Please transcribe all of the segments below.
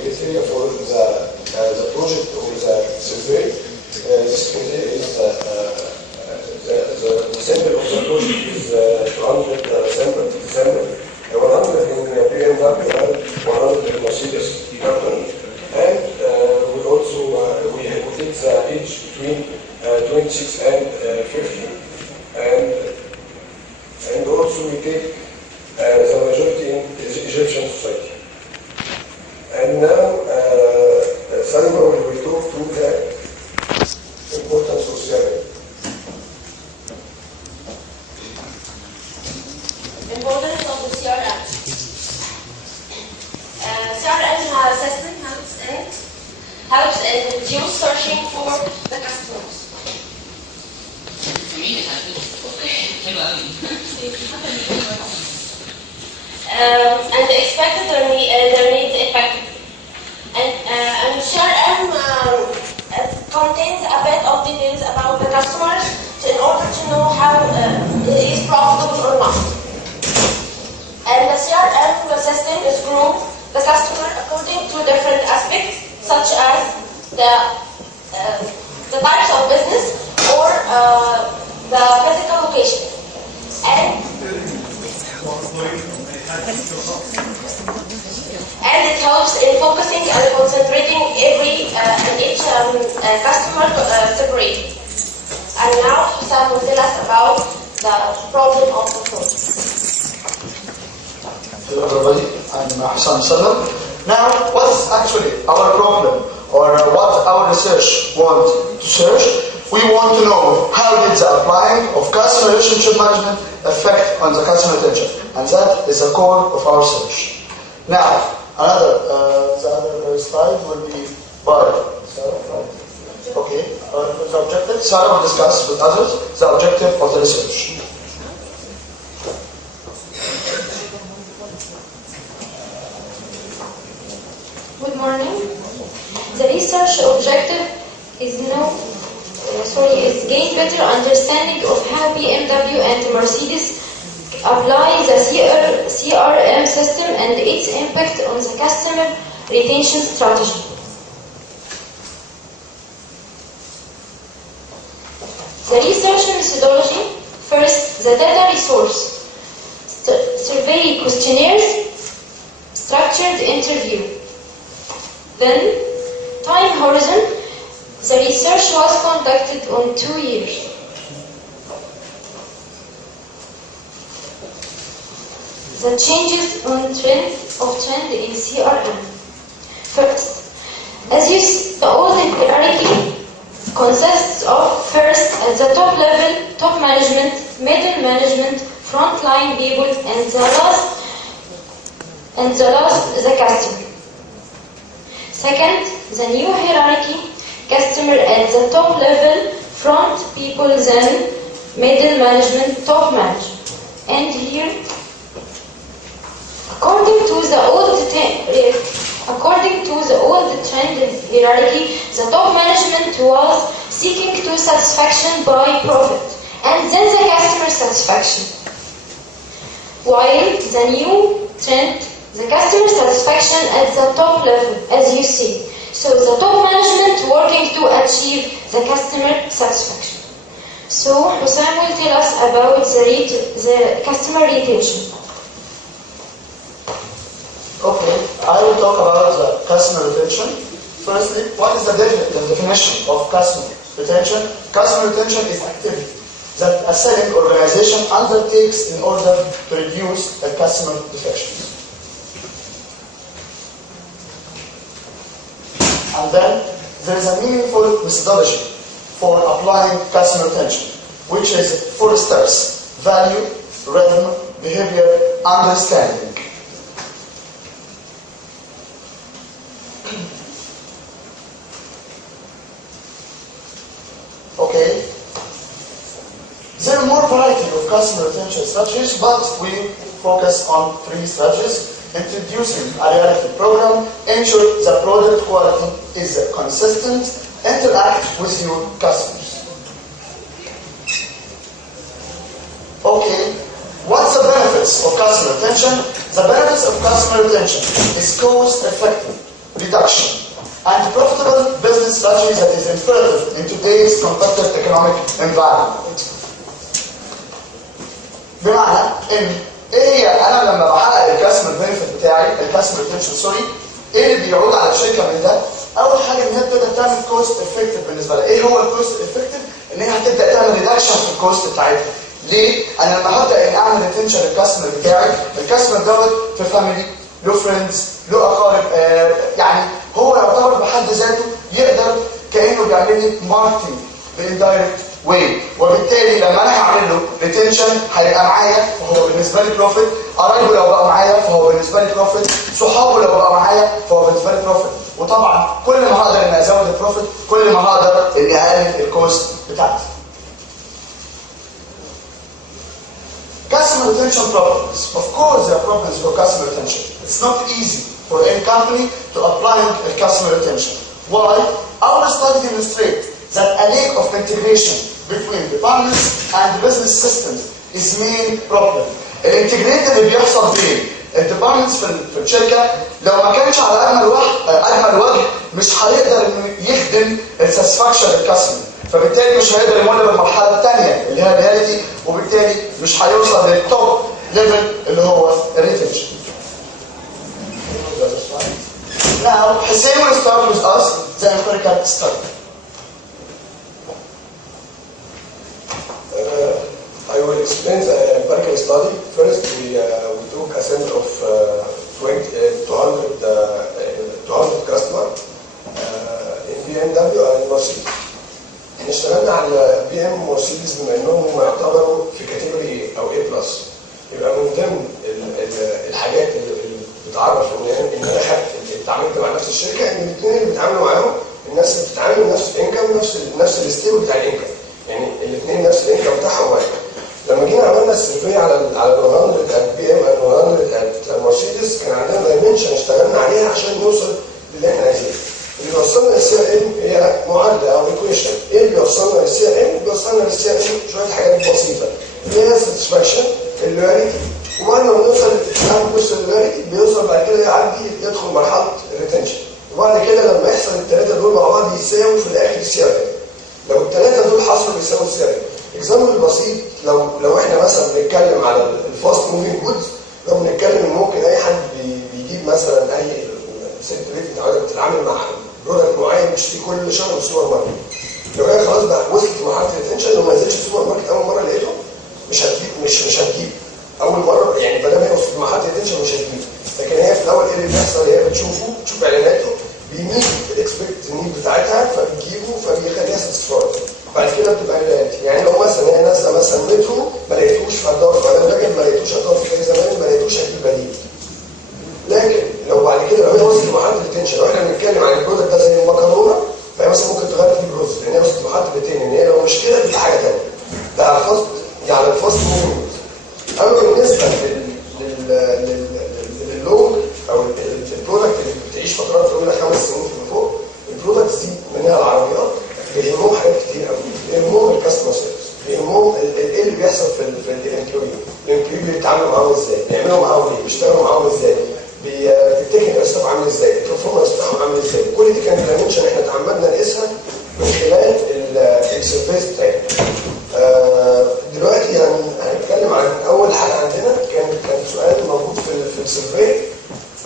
criteria for the project or the survey. This criteria is the sample of the project is 200 sample, 100 in BMW and 100 in Mercedes company. And we also we take the age between 26 and 50, and also we take the majority in the Egyptian society. And now Salma will talk to the importance of CRM. Importance of the CRM. CRM assessment helps in reduce searching for the customers. And the expected their needs effectively. And CRM contains a bit of details about the customers in order to know how it is profitable or not. And the CRM system is grouped the customer according to different aspects, such as the types of business or the physical location. And it helps in focusing and concentrating each customer separately. And now Sam will tell us about the problem of the fraud. Hello everybody, I'm Hassan Salam. Now, what's actually our problem or what our research wants to search? We want to know how did the applying of customer relationship management affect on the customer retention, and that is the core of our search. Now, the other slide will be by Sarah. Okay, the objective. Sarah will discuss with others the objective of the research. Good morning. The research objective is gain better understanding of how BMW and Mercedes apply the CRM system and its impact on the customer retention strategy. The research methodology: first, the data resource, survey questionnaires, structured interview. Then, time horizon. The research was conducted on 2 years. The changes on trend in CRM. First, as you see, the old hierarchy consists of first at the top level, top management, middle management, frontline people, and the last, the customer. Second, the new hierarchy, customer at the top level, front people, then middle management, top management. And here, according to the old trend hierarchy, the top management was seeking to satisfaction by profit, and then the customer satisfaction. While the new trend, the customer satisfaction at the top level, as you see. So the top management working to achieve the customer satisfaction. So Hussein will tell us about the customer retention. Okay, I will talk about the customer retention. Firstly, what is the definition of customer retention? Customer retention is activity that a selling organization undertakes in order to reduce the customer defections. And then there is a meaningful methodology for applying customer retention, which is 4 steps: value, rhythm, behavior, understanding. Okay. There are more variety of customer retention strategies, but we focus on 3 strategies. Introducing a reality program, ensure the product quality is consistent, interact with your customers. Okay, what's the benefits of customer retention? The benefits of customer retention is cost effective, reduction, and profitable business strategies that is imperative in today's competitive economic environment. بمعنى ان ايه هي انا لما بحقق الكاستمر بنفيت بتاعي الكاستمر ريتنشن سوري ايه اللي بيعود على الشركه من ده؟ اول حاجه ان هي تقدر تعمل كوست افكتيف بالنسبه لها. ايه هو الكوست افكتيف؟ ان هي هتبدا تعمل ريدكشن في الكوست بتاعتها. ليه؟ انا لما هبدا ان اعمل ريتنشن للكاستمر بتاعي، الكاستمر دوت في فاميلي، له فريندز، له اقارب، يعني هو يعتبر بحد ذاته يقدر كانه بيعمل لي ماركتنج باندايركت واي، وبالتالي لما انا هعمل له ريتنشن هيبقى معايا فهو بالنسبه لي بروفيت، قرايبه لو بقى معايا فهو بالنسبه لي بروفيت، صحابه لو بقى معايا فهو بالنسبه لي بروفيت. وطبعا كل ما هقدر اني ازود البروفيت كل ما هقدر اني اقلل الكوست بتاعتي. Customer retention problems. Of course there are problems for customer retention. It's not easy for any company to apply a customer retention. Why? Our study demonstrates that a lack of integration between departments and business systems is main problem. الانتجريت اللي بيحصل بين الديبارتمنتس في الشركه لو ما كانش على اجمل وجه مش هيقدر انه يخدم الساتسفاكشن للكاستمر، فبالتالي مش هيقدر يمر بالمرحله الثانيه اللي هي الرياليتي، وبالتالي مش هيوصل للتوب ليفل اللي هو الريتنشن. Now, Hussein will start with us the empirical study. I will explain the empirical study. First, we took a sample of 200 customers in BMW and Mercedes. اشتغلنا على بي ام ومرسيدس بما انهم يعتبروا في كاتيجوري او اي بلس. يبقى من ضمن الحاجات اللي بتعرف ان انا اتعاملت مع نفس الشركه ان الاثنين اللي بيتعاملوا معاهم الناس اللي بتتعامل نفس الانكم نفس الستيبل بتاع الانكم، يعني الاثنين نفس الانكم بتاعهم واحد. لما جينا عملنا السيرفي على ال 100 بتاعت بي ام وال 100 بتاعت مرسيدس كان عندنا دايمنشن اشتغلنا عليها عشان نوصل للي احنا عايزينه. اللي بيوصلنا للسي ار ام هي معادله او ايكويشن. ايه اللي بيوصلنا للسي ار ام؟ بيوصلنا للسي ار ام شويه حاجات بسيطه اللي هي الساتسفاكشن، اللويالتي، وبعد ما بنوصل للويالتي بيوصل بعد كده يعدي يدخل مرحله الريتنشن، وبعد كده لما يحصل الثلاثه دول مع بعض يساووا في الاخر السي ار ام. لو الثلاثه دول حصلوا يساووا السي ار ام. اكزامبل بسيط، لو احنا مثلا بنتكلم على الفاست موفينج جودز، لو بنتكلم ان ممكن اي حد بيجيب مثلا اي ست بيت بتتعامل مع برودكت معين بيشتري كل شهر من السوبر ماركت. لو هي خلاص بقى وصلت لمرحله الريتنشن، لو ما نزلش السوبر ماركت اول مره لقيته مش هتجيب اول مره، يعني ما دام هي وصلت لمرحله الريتنشن مش هتجيب. لكن هي في الاول ايه اللي بيحصل؟ هي بتشوف اعلاناته بيميت الاكسبكت نيد بتاعتها فبتجيبه فبيخليها ساتسفايد. بعد كده بتبقى رياليتي. يعني لو مثلا هي نازله مثلا مترو ما لقيتوش فهتدور في علامه باجل، ما لقيتوش هتدور في زمان، ما لقيتوش هتجيب بديل. لكن لو بعد كده لو هي وصلت لمرحله الريتنشن، لو احنا بنتكلم عن البرودكت ده زي المكرونه فهي مثلا ممكن تغير فيه الرز لان هي وصلت لمرحله الريتنشن، ان هي لو مش كده دي حاجه ثانيه. ده على الفاست يعني الفاست موفمنت. اما بالنسبه لللونج او البرودكت اللي بتعيش فترات طويله 5 سنين فيما فوق، البرودكتس دي منها العربيات بيهمهم حاجات كتير قوي. بيهمهم الكاستمر سيرفيس، بيهمهم ايه اللي بيحصل في الامبلوي بيتعاملوا معاهم ازاي، بيعملوا معاهم ايه، بيشتغلوا معاهم ازاي، التكنيكال ستاف عامل ازاي، البرفورمانس بتاعهم عامل ازاي. كل دي كانت دايمنشن احنا تعمدنا نقيسها من خلال السيرفيس بتاعتنا. دلوقتي يعني هنتكلم عن اول حاجه عندنا كان سؤال موجود في السيرفي،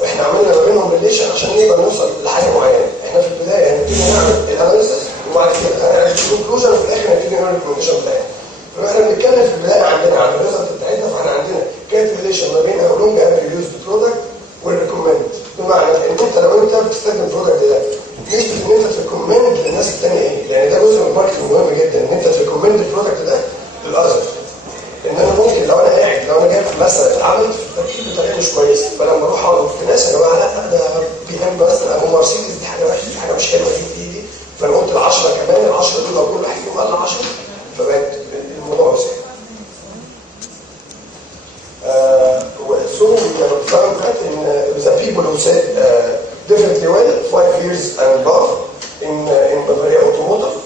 واحنا عملنا ما بينهم ريليشن عشان نقدر نوصل لحاجه معينه. احنا في البدايه هنبتدي نعمل الاناليسيس وبعد كده هنعمل كونكلوجن وفي الاخر هنبتدي نعمل الكونديشن بتاعتنا. فاحنا بنتكلم في البدايه عندنا عن الريزلت بتاعتنا، فاحنا عندنا كانت ريليشن ما بين لونج افريج يوز برودكت والريكومند. بمعنى ان انت لو انت بتستخدم البرودكت ده نسبه ان انت تريكومند للناس الثانيه ايه؟ يعني ده جزء من الماركتنج مهم جدا ان انت تريكومند البرودكت ده للاذر. ان انا ممكن لو انا جايب مثلا عملت التركيب بطريقه مش كويسه، فلما اروح اقعد في ناس يا جماعه لا ده بي ام مثلا ابو مرسيدس دي حاجه وحشه، دي حاجه مش حلوه دي فانا قلت ال10 كمان ال10 دول لو كل واحد فيهم قال 10 فبقت الموضوع وسع. So we found that in the people who said definitely well 5 years and above in Bavaria Automotive,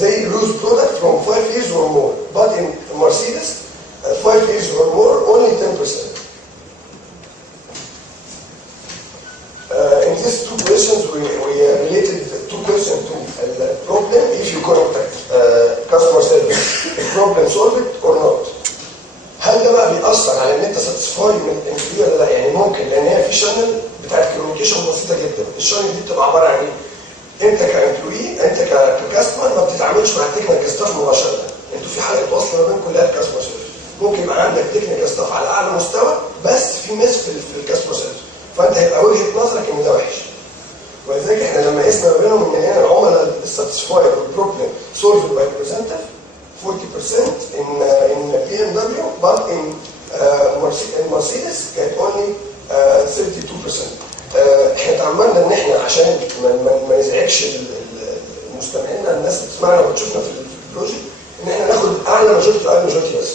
they lose product from 5 years or more. But in Mercedes, 5 years or more, only 10%. In these two questions we related two questions to the problem if you contact customer service, the problem solved or not. هل ده بقى بيأثر على ان انت ساتسفاي من الامبلوي ولا لا؟ يعني ممكن لان هي في شانل بتاعت كوميونيكيشن بسيطه جدا، الشانل دي بتبقى عباره عن ايه؟ انت كامبلوي انت ككاستمر ما بتتعاملش مع التكنيكال ستاف مباشره، انتوا في حلقه وصل ما بين كلها الكاستمر سيرفيس. ممكن يبقى عندك تكنيكال ستاف على اعلى مستوى بس في مس في الكاستمر سيرفيس، فانت هيبقى وجهه نظرك ان ده وحش. ولذلك احنا لما قسنا ما بينهم ان هنا العملاء الساتسفايد والبروبلم سولفد باي بريزنتيف 40% in BMW, but in Mercedes كانت only 32%. احنا تعمدنا ان احنا عشان ما نزعجش المستمعين الناس اللي بتسمعنا وتشوفنا في البروجكت ان احنا ناخد اعلى ماجورتي واقل ماجورتي بس.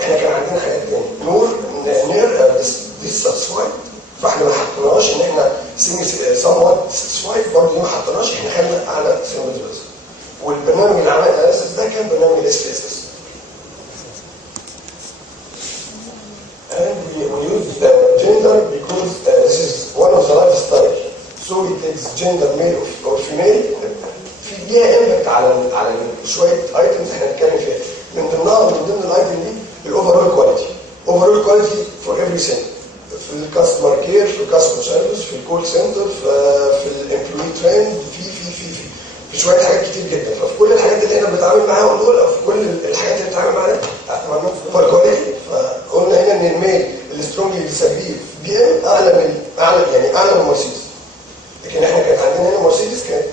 احنا كان عندنا حاجات تاني نور نير dissatisfied، فاحنا ما حطيناش ان احنا somewhat satisfied، برضه ما حطيناش، احنا خدنا اعلى سيمبلز بس. والبرنامج اللي عمل اناليسيس ده كان برنامج الاس بي اس اس. And we use the gender because this is one of the lifestyle. So it takes gender male or female. في ليها امباكت على شويه ايتمز احنا بنتكلم فيها. من ضمن الايتم دي الاوفرول كواليتي. اوفرول كواليتي فور ايفري ثينج. في الكاستمر كير، في الكاستمر سيرفيس، في الكول سنتر، في الامبلوي تريند، في شويه حاجات كتير جدا. ففي كل الحاجات اللي احنا بنتعامل معاها دول، او في كل الحاجات اللي بنتعامل معاها عملنا اوفر كواليتي. فقلنا هنا ان الميل السترونجلي ديساجري بي ام اعلى من مرسيدس. لكن احنا كانت عندنا هنا مرسيدس كانت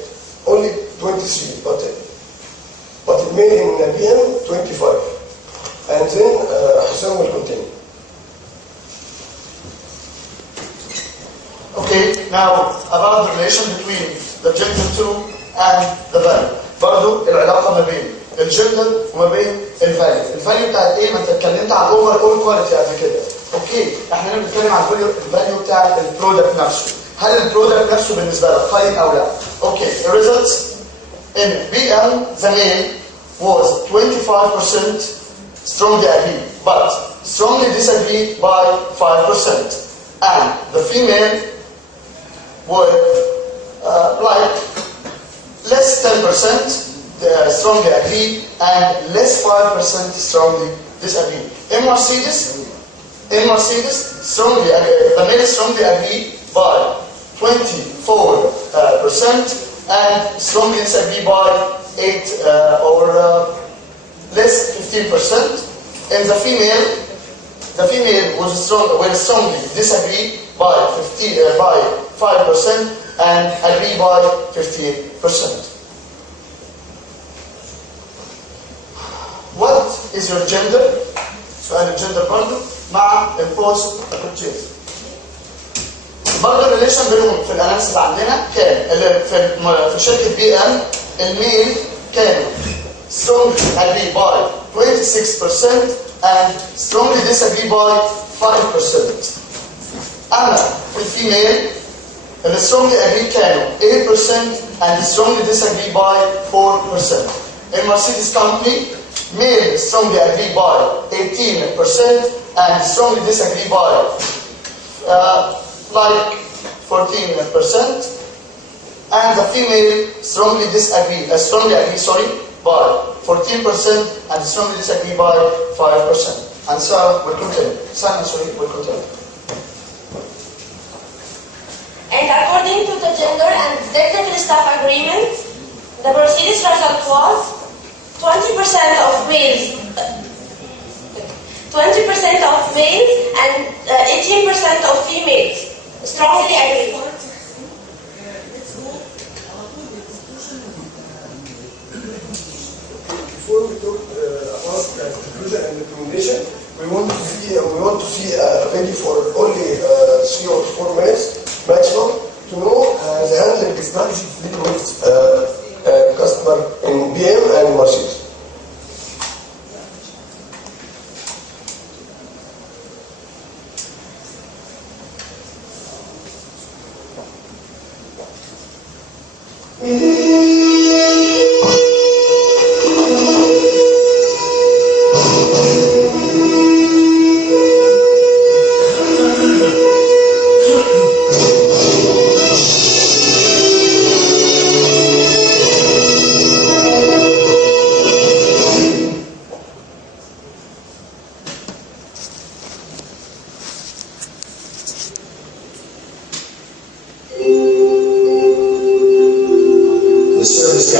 only 23 but the male in BM 25. And then Hussein will continue. Okay, now about the relation between the gender 2 and the value. برضو العلاقه ما بين الجندر وما بين الفاليو. الفاليو بتاعت ايه؟ ما انت اتكلمت عن الاوفر اول كواليتي قبل كده. اوكي، احنا هنا بنتكلم عن الفاليو بتاع البرودكت نفسه. هل البرودكت نفسه بالنسبه لك قيم او لا؟ اوكي، الريزلتس in BM the male was 25% strongly agree but strongly disagree by 5%, and the female would like less 10% strongly agree and less 5% strongly disagree. In Mercedes strongly the male strongly agree by 24% and strongly disagree by 8 or less 15%. And the female will strongly disagree by 5% and agree by 15%. What is your gender? سؤال الجندر برضه مع البوست بيرتشيز. برضه الريليشن بينهم في الاناليسيس اللي عندنا كان في شركه بي ام الميل كانوا strongly agree by 26% and strongly disagree by 5%. أما في الفيميل اللي strongly agree كانوا 8% and strongly disagree by 4%. In Mercedes company, male strongly agree by 18% and strongly disagree by like 14%, and the female strongly agree by 14% and strongly disagree by 5%. And Sarah will continue. Will continue. And according to the gender and technical staff agreement, the Mercedes result was 20% of males and 18% of females strongly agree. Before we talk about the conclusion and recommendation, we want to see a video for only 3 or 4 minutes maximum to know the handling strategy with customer in BM and Mercedes.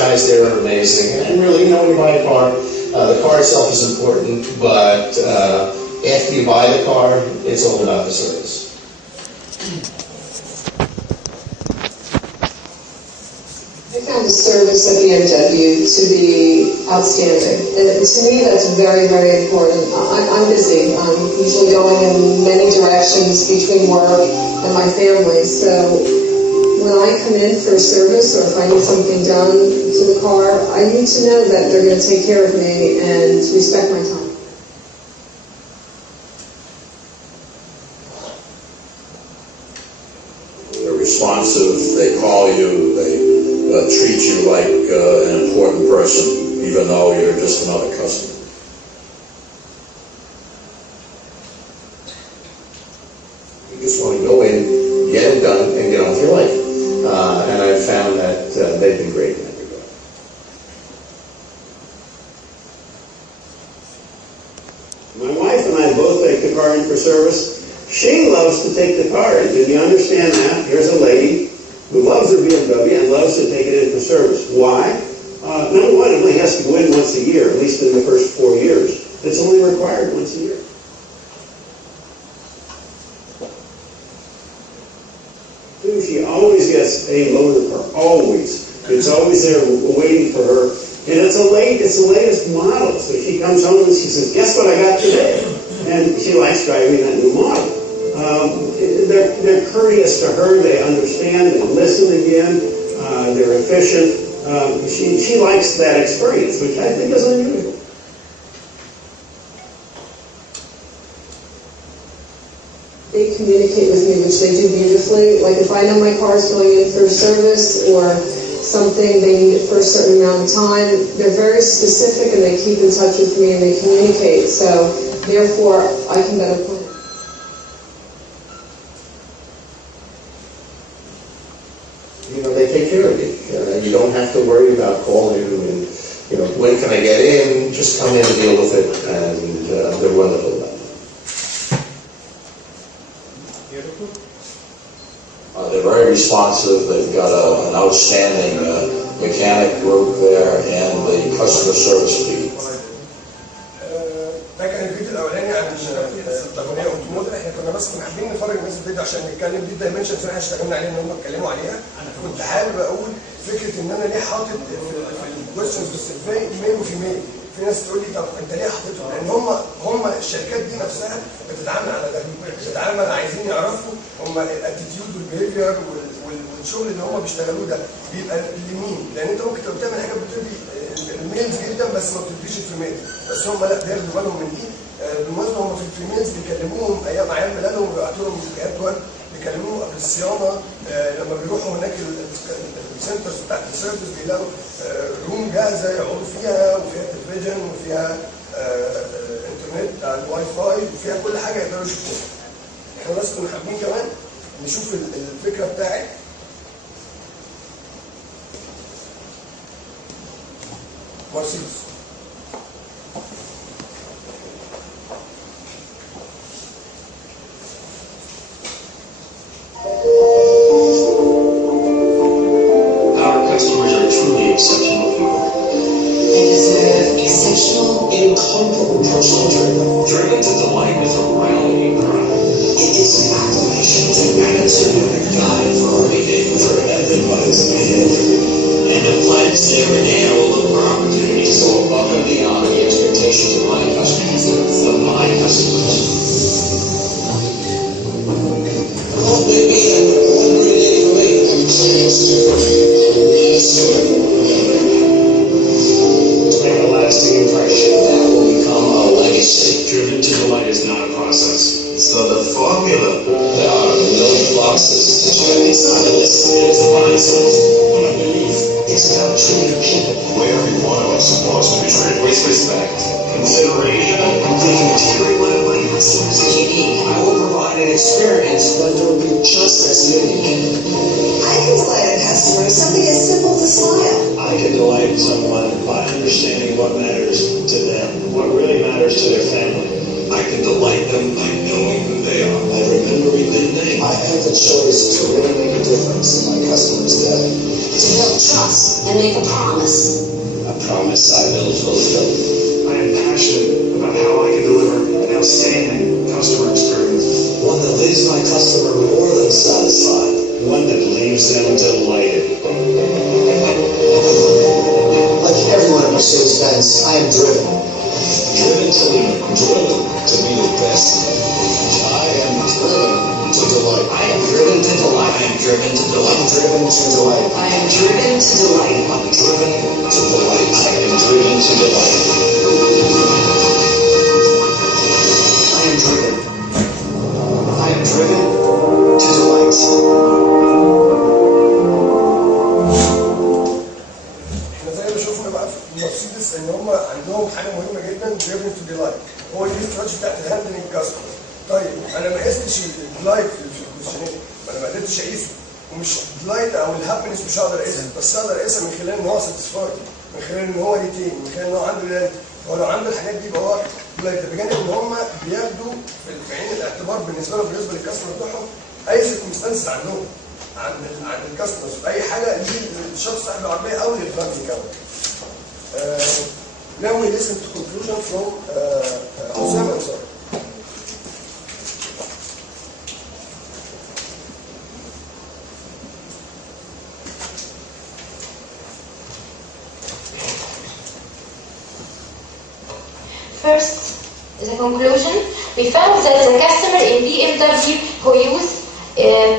guys there are amazing. And really, when you buy a car, the car itself is important, but after you buy the car, it's all about the service. I found the service at BMW to be outstanding. And to me, that's very, very important. I'm busy. I'm usually going in many directions between work and my family. So when I come in for a service or if I need something done to the car, I need to know that they're going to take care of me and respect my time. They're responsive, they call you, they treat you like an important person, even though you're just another customer. You just want to go in, get it done, and get on with your life. And I've found that they've been great in that regard. My wife and I both take the car in for service. She loves to take the car in. Did you understand that? Here's a lady who loves her BMW and loves to take it in for service. Why? Number one, it only has to go in once a year, at least in the first 4 years. It's only required once a year. Two, she always gets a loaner car, always. It's always there waiting for her. And it's the latest model. So she comes home and she says, guess what I got today? And she likes driving that new model. They're courteous to her. They understand and listen again. They're efficient. She likes that experience, which I think is unusual. They communicate with me, which they do beautifully. Like if I know my car is going in for service or something they need it for a certain amount of time, they're very specific and they keep in touch with me and they communicate. So therefore, I can better plan. You know, they take care of you. You don't have to worry about calling and, you know, when can I get in? Just come in and deal with it, and they're wonderful about it. They're very responsive. They've got an outstanding mechanic group there, and the customer service lead. ده كان الفيديو الاولاني عن التقنيه اوتوموتيف. احنا كنا بس حابين نفرج الناس الفيديو عشان نتكلم دي الدايمنشنز اللي احنا اشتغلنا عليها ان هم اتكلموا عليها. كنت حابب اقول فكره ان انا ليه حاطط في الكويستشنز بالسيرفي ميل وفيميل. في ناس تقول لي طب انت ليه حاططهم؟ لان هم الشركات دي نفسها بتتعامل على ده، بتتعامل عايزين يعرفوا هم الاتيتيود والبيهيفير والشغل اللي هم بيشتغلوه ده بيبقى لمين؟ لان انت ممكن تبقى بتعمل حاجه بتدي الميلز جدا بس ما بتديش الفيميل، بس هم لا بياخدوا بالهم من دي. بالمناسبه هم في الفيميلز بيكلموهم ايام ميلادهم وبيبعتوا لهم مفاجآت ورد، بيكلموهم قبل الصيانه. لما بيروحوا هناك السنترز بتاعت السيرفيس بيلاقوا روم جاهزه يقعدوا فيها وفيها تلفزيون وفيها انترنت على الواي فاي وفيها كل حاجه يقدروا يشوفوها. احنا بس كنا حابين كمان نشوف الفكره بتاعت مرسيدس. Customers are truly exceptional people. They deserve exceptional, incomparable personal treatment. Driven to delight is a rallying cry. It is an acclamation and gratitude and guide for everyday For everybody's opinion. And a pledge that every day I will look for opportunities to go above and beyond the expectations of my customers. Oh, baby, I'm ready to wait. To make a lasting impression. That will become a legacy. Driven to delight is not a process. So the formula, there are a million boxes to check. It's not a list, it is a mindset. When I believe It's about treating people where every one of us is supposed to be treated with respect, consideration, and thinking materially customers is unique. I will provide an experience, but it will be just as unique. I can delight a customer with something as simple as a smile. I can delight someone by understanding what matters to them, what really matters to their family. I can delight them by knowing who they are, by remembering their name. I have the choice is to really make a difference in my customer's day. To build trust and make a promise. A promise I will fulfill. I am passionate about how I can deliver an outstanding customer experience. One that leaves my customer more than satisfied. One that leaves them delighted. Like everyone at Mercedes-Benz, I am driven. Driven to lead. Driven to be the best. I am driven to delight. I am driven to delight. I am driven to delight. I'm driven to delight. I am driven to delight. I'm driven to delight. I am driven to delight. I am driven. I am driven to delight. احنا زي ما شفنا بقى في مرسيدس ان هم عندهم حاجه مهمه جدا driven to delight. هو دي الاستراتيجي بتاعت الهاندلنج كاستمر. طيب انا ما قستش الديلايت في البوزيشننج، انا ما قدرتش اقيسه، ومش ديلايت او الهابينس مش هقدر اقيسها، بس اقدر اقيسها من خلال ان هو ساتسفايد، من خلال ان هو ريتين، من خلال ان هو عنده ريالتي. هو لو عنده الحاجات دي يبقى هو ديلايت، بجانب ان هم بياخدوا في عين الاعتبار بالنسبه لهم بالنسبه للكاستمر بتاعهم اي سيركمستانس عندهم عن الكاستمرز في اي حاجه للشخص صاحب العربيه او للفاميلي كمان. Now we listen to conclusion from Osama Ansari. First, the conclusion, we found that the customer in BMW who use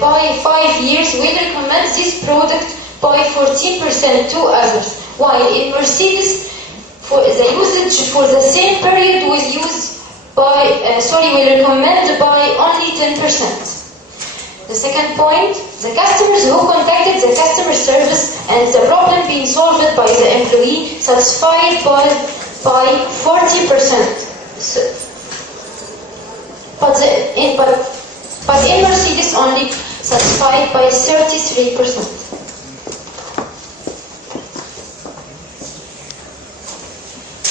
by 5 years will recommend this product by 14% to others, while in Mercedes, for the usage for the same period will recommend by only 10%. The second point, the customers who contacted the customer service and the problem being solved by the employee satisfied by 40%. But in Mercedes only satisfied by 33%.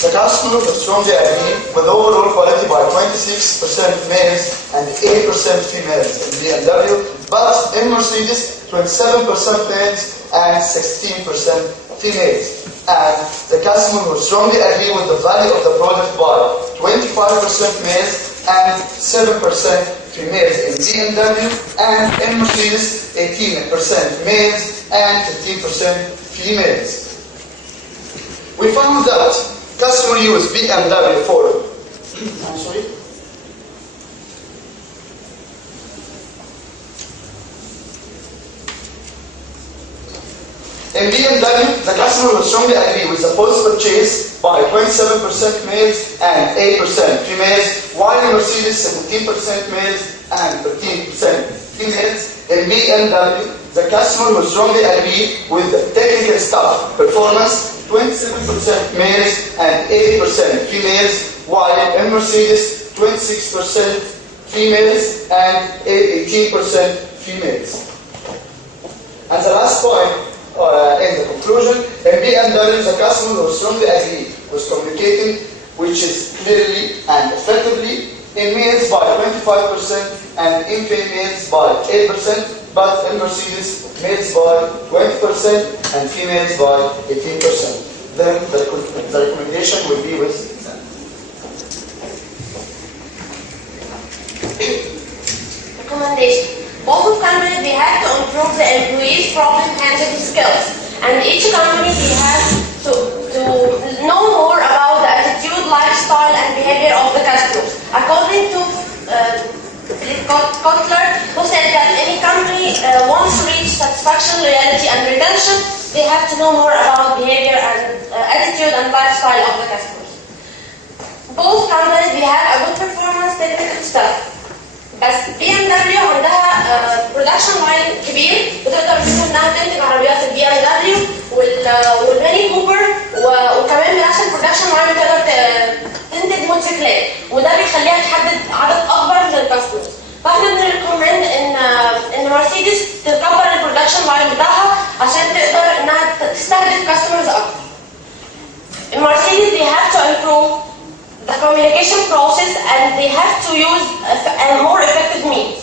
The customer will strongly agree with overall quality by 26% males and 8% females in BMW, but in Mercedes 27% males and 16% females. And the customer will strongly agree with the value of the product by 25% males and 7% females in BMW, and in Mercedes 18% males and 15% females. We found that customer use BMW for In BMW, the customer will strongly agree with the post-purchase by 27% males and 8% females, while in Mercedes 17% males and 13% females. In BMW, the customer will strongly agree with the technical staff performance, 27% males and 8% females, while in Mercedes 26% females and 18% females. And the last point, in the conclusion, in BMW, the customer will strongly agree with communicating, which is clearly and effectively, in males by 25% and in females by 8%, but in Mercedes, males by 20% and females by 18%. Then the recommendation will be with Recommendation. Both companies, they have to improve the employees' problem handling skills, and each company, they have to know more about the attitude, lifestyle, and behavior of the customers. According to Kotler, who said that any company wants to reach satisfaction, loyalty, and retention, they have to know more about behavior and attitude and lifestyle of the customers. Both companies, they have a good performance technical stuff. بس بي ام دبليو عندها برودكشن لاين كبير بتقدر انها تنتج عربيات البي ام دبليو والميني كوبر وكمان من نفس البرودكشن لاين بتقدر تنتج موتوسيكلات، وده بيخليها تحدد عدد اكبر من الكاستمرز. فاحنا بنريكومند ان مرسيدس تكبر البرودكشن لاين بتاعها عشان تقدر انها تستهدف كاستمرز اكتر. Mercedes, they have to improve the communication process and they have to use a more effective means.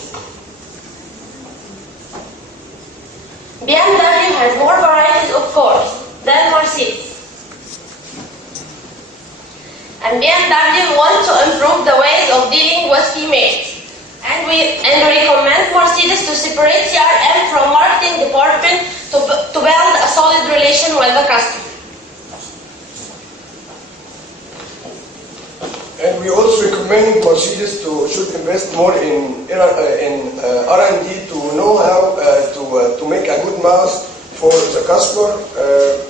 BMW has more varieties of cars than Mercedes. And BMW wants to improve the ways of dealing with females. And we recommend Mercedes to separate CRM from marketing department to build a solid relation with the customer. And we also recommend Mercedes should invest more in R&D to know how to make a good mouse for the customer.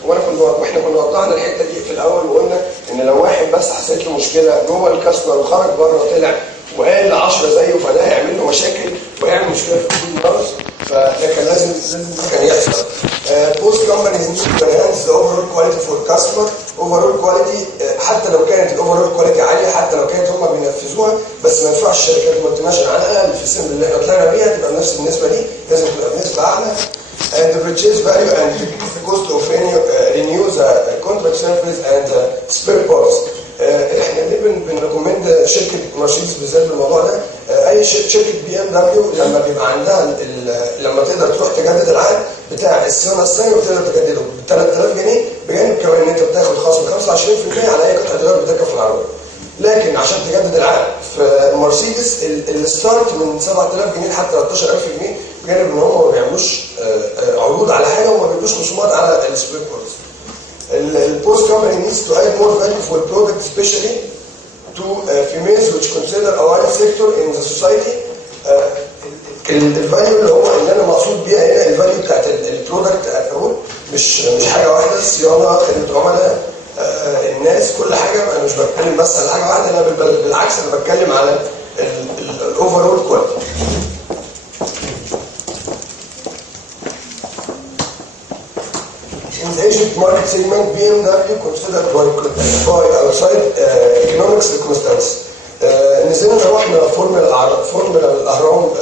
واحنا كنا وضحنا الحته دي في الاول وقلنا ان لو واحد بس حصلت له مشكله جوه الكاستمر وخرج بره وطلع وقال 10 زيه فده هيعمل له مشاكل وهيعمل مشكله في الجود ماوس، فده كان لازم كان يحصل. Both companies need to enhance the overall quality for customer. Overall quality حتى لو كانت الاوفرول كواليتي عاليه، حتى لو كانت هم بينفذوها، بس ما ينفعش الشركات المالتي ناشونال على الاقل في السن اللي احنا طلعنا بيها تبقى بنفس النسبه دي، لازم تبقى بنسبه اعلى. And the purchase value and decrease the cost of renew the contract service and spare parts. احنا ليه بنريكومند شركه مرسيدس بالذات بالموضوع ده؟ اي شركه BMW لما بيبقى عندها لما تقدر تروح تجدد العقد بتاع الصيانه السنوي وتقدر تجدده ب 3000 جنيه بجانب كمان ان انت بتاخد خصم 25% على اي قطعه غيار بتركب في العربيه. لكن عشان تجدد العقد في مرسيدس الستارت من 7000 جنيه لحد 13000 جنيه بجانب ان هم ما بيعملوش عروض على حاجه وما بيدوش خصومات على السبير بارتس. البوست company needs to add more value for product especially to females which consider a wide sector in the society. الفاليو اللي هو اللي انا مقصود بيها هنا الفاليو بتاعت البرودكت اهو مش حاجه واحده، الصيانه، خدمه عملاء، الناس، كل حاجه. انا مش بتكلم بس على حاجه واحده، انا بالعكس انا بتكلم على الاوفرول كواليتي. In the Asian market segment, BMW considered by outside economic circumstances. نزلنا روحنا فورمولا الاهرام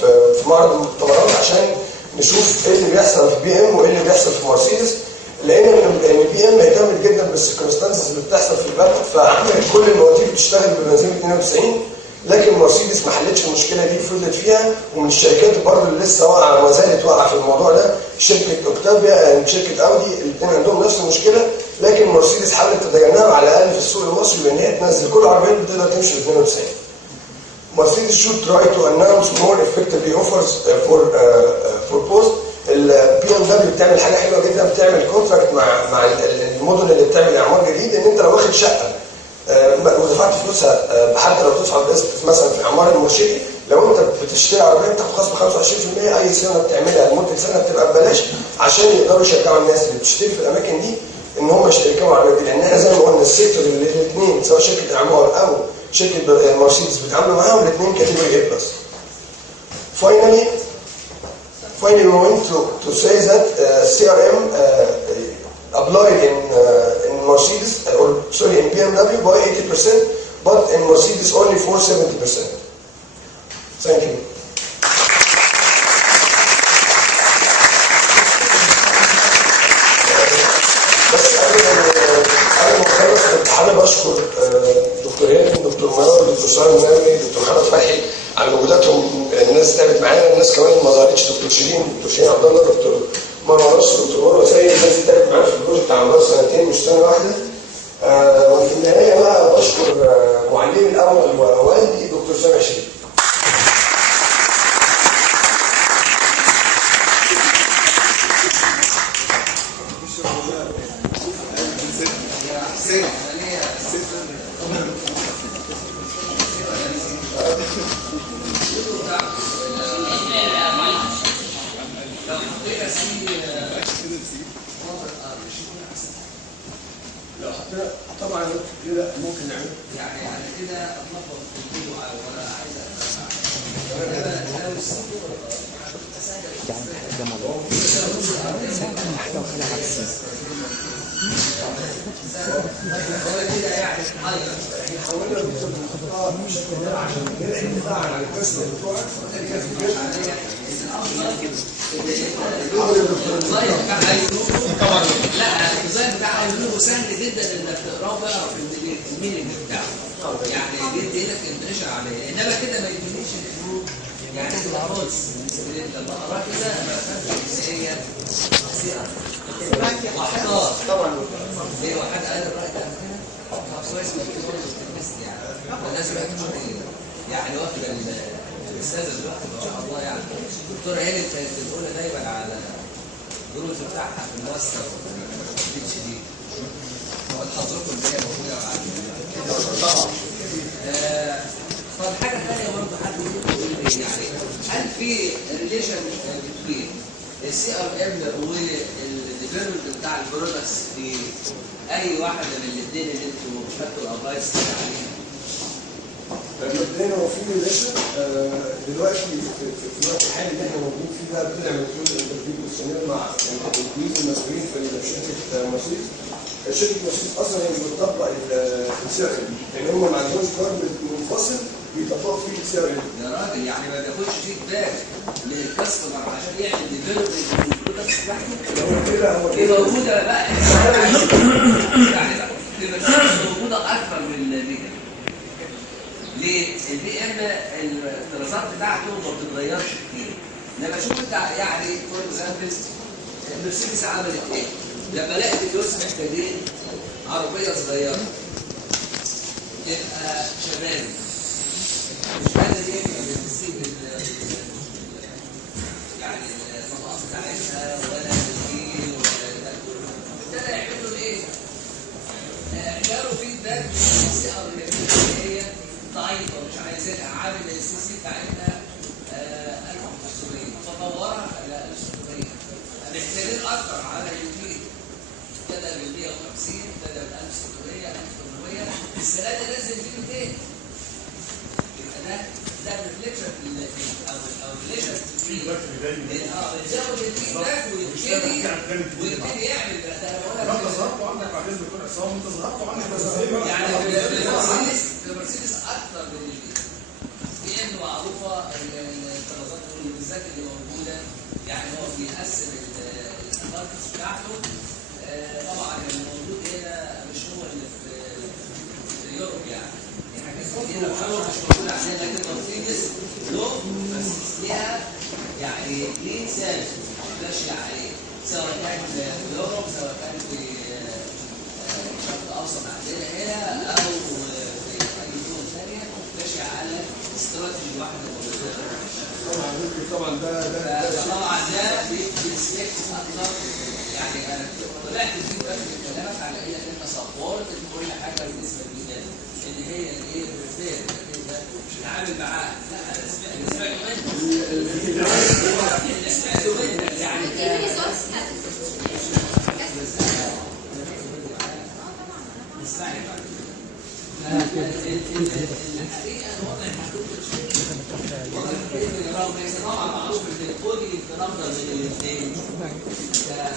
في معرض المؤتمرات عشان نشوف ايه اللي بيحصل في بي ام وايه اللي بيحصل في مرسيدس، لقينا ان بي ام اهتمت جدا بالسيركمستانسز اللي بتحصل في البلد، فعملت كل المواتير بتشتغل ببنزين 92، لكن مرسيدس ما حلتش المشكله دي، فضلت فيها. ومن الشركات برضه اللي لسه واقعه ما زالت واقعه في الموضوع ده شركه اوكتافيا شركه اودي، الاثنين عندهم نفس المشكله، لكن مرسيدس حاولت تتجنبها على الاقل في السوق المصري بان هي تنزل كل عربيات بتقدر تمشي ب 92. Mercedes should try to announce more effectively offers for post. البي ام دبليو بتعمل حاجه حلوه جدا، بتعمل كونتراكت مع المدن اللي بتعمل اعمار جديد، ان انت لو واخد شقه ودفعت فلوسها حتى لو تدفع باسم مثلا في اعمار المرشدي، لو انت بتشتري عربيه بتاخد خصم 25%، اي صيانه بتعملها لمده سنه بتبقى ببلاش عشان يقدروا يشجعوا الناس اللي بتشتري في الاماكن دي ان هم يشتركوا عربيه دي، لان احنا زي ما قلنا السيكتور اللي الاثنين سواء شركه اعمار او شركه مرسيدس بيتعاملوا معاهم الاثنين كاتيجوري اي بلس. Finally, we want to say that CRM applied in Mercedes, in BMW by 80%, but in Mercedes only for 70%. Thank you. بس قبل ما اخلص كنت حابب اشكر دكتور هاني، دكتور مراد، دكتور سالم ناوي، دكتور محمد فتحي على وجوداتهم. الناس تعبت معانا، الناس كمان ما ظهرتش، دكتور شيرين عبد الله، دكتور مروه نصر، دكتور مروه سيد، الناس دي تعبت معانا في البروجكت على مدار سنتين مش سنه واحده. وفي النهايه بقى بشكر معلمي الاول ووالدي دكتور سامع شريف. طبعا كده ممكن نعمل يعني على كده اتلخبط في الفيديو ولا عايز لا الديزاين بتاع ايونو سهل جدا انك تقراه بقى في الميننج بتاعه، يعني جد ايدك انتشر عليه، انما كده ما يدينيش الفروق يعني خالص. لما اقراه كده ما بفهمش هي طبعا ليه واحد قال الرأي ده كويس ما في يعني لازم يعني واخد الاستاذه دلوقتي ما شاء الله يعني الدكتوره هاني كانت الاولى دايما على الدروس بتاعها في الماستر البيتش دي هو حضرتكم اللي هي موجوده معانا طبعا. طب حاجه ثانيه برضه حد يقول لي يعني هل في ريليشن بين السي ار ام والديفلوبمنت بتاع البرودكتس في اي واحده من الاثنين اللي انتوا خدتوا الادفايس عليها؟ مبدئيا هو في ريليشن دلوقتي في الوقت الحالي اللي احنا موجودين فيه ده بنعمل كل انترفيو كويشنير مع التلميذ المسؤولين في شركه مرسيدس. شركه مرسيدس اصلا هي مش بتطبق السي ار ام لان هم ما عندهمش قرار منفصل بيطبقوا فيه السي ار ام. يا راجل يعني ما بياخدش فيدباك من الكاستمر عشان يعمل ديفلوبمنت للبرودكتس بتاعته؟ هو دي كده موجوده بقى يعني بقى في مرسيدس موجوده اكثر من البي ام. ليه؟ البي ام الدراسات بتاعته ما بتتغيرش كتير. لما اشوف انت يعني فور اكزامبل مرسيدس عملت ايه؟ لما لقت الناس محتاجين عربيه صغيره يبقى شباب مش قادر يعمل بالسيب يعني الطبقات بتاعتها ولا الجيل ولا ده كله. ابتدى يعملوا ايه؟ جاله فيدباك من السي ار اللي هي ضعيفه مش عايزينها عامل السي سي بتاعتها 1500 فطورها على 1600 محتاجين اكتر على الجيل ابتدى بال 150 ابتدى بال 1600 1800 السنه دي نزل فيه 200 يبقى ده ريفليكشن او ريليشن بتزود الفيدباك ويبتدي يعمل ده انت ظهرتوا عندك بعدين دكتور عصام انت ظهرتوا عندك بس يعني المرسيدس اكثر من البي ام معروفه الطلبات والميزات اللي موجوده يعني هو بيقسم الماركتس بتاعته طبعا الموجود هنا مش هو اللي في يوروب يعني حاجات كتيره مش موجوده عندنا لكن مرسيدس له بس ليها يعني ليه سالب ماشي عليه سواء كان في يوروب سواء كان في الشرق الاوسط عندنا هنا او في اي دول ثانيه ماشي على استراتيجي واحده طبعا طبعا ده بيسلكت اكتر يعني انا طلعت الفيدباك اللي كلامك على انك انت سبورت كل حاجه بالنسبه لي ان هي الايه الريفير مش هتعامل معاها لا انا سمعته منك يعني اسمعني بقى الحقيقه الوضع محدود رغم ان طبعا معروف ان الكودينج افضل من الاثنين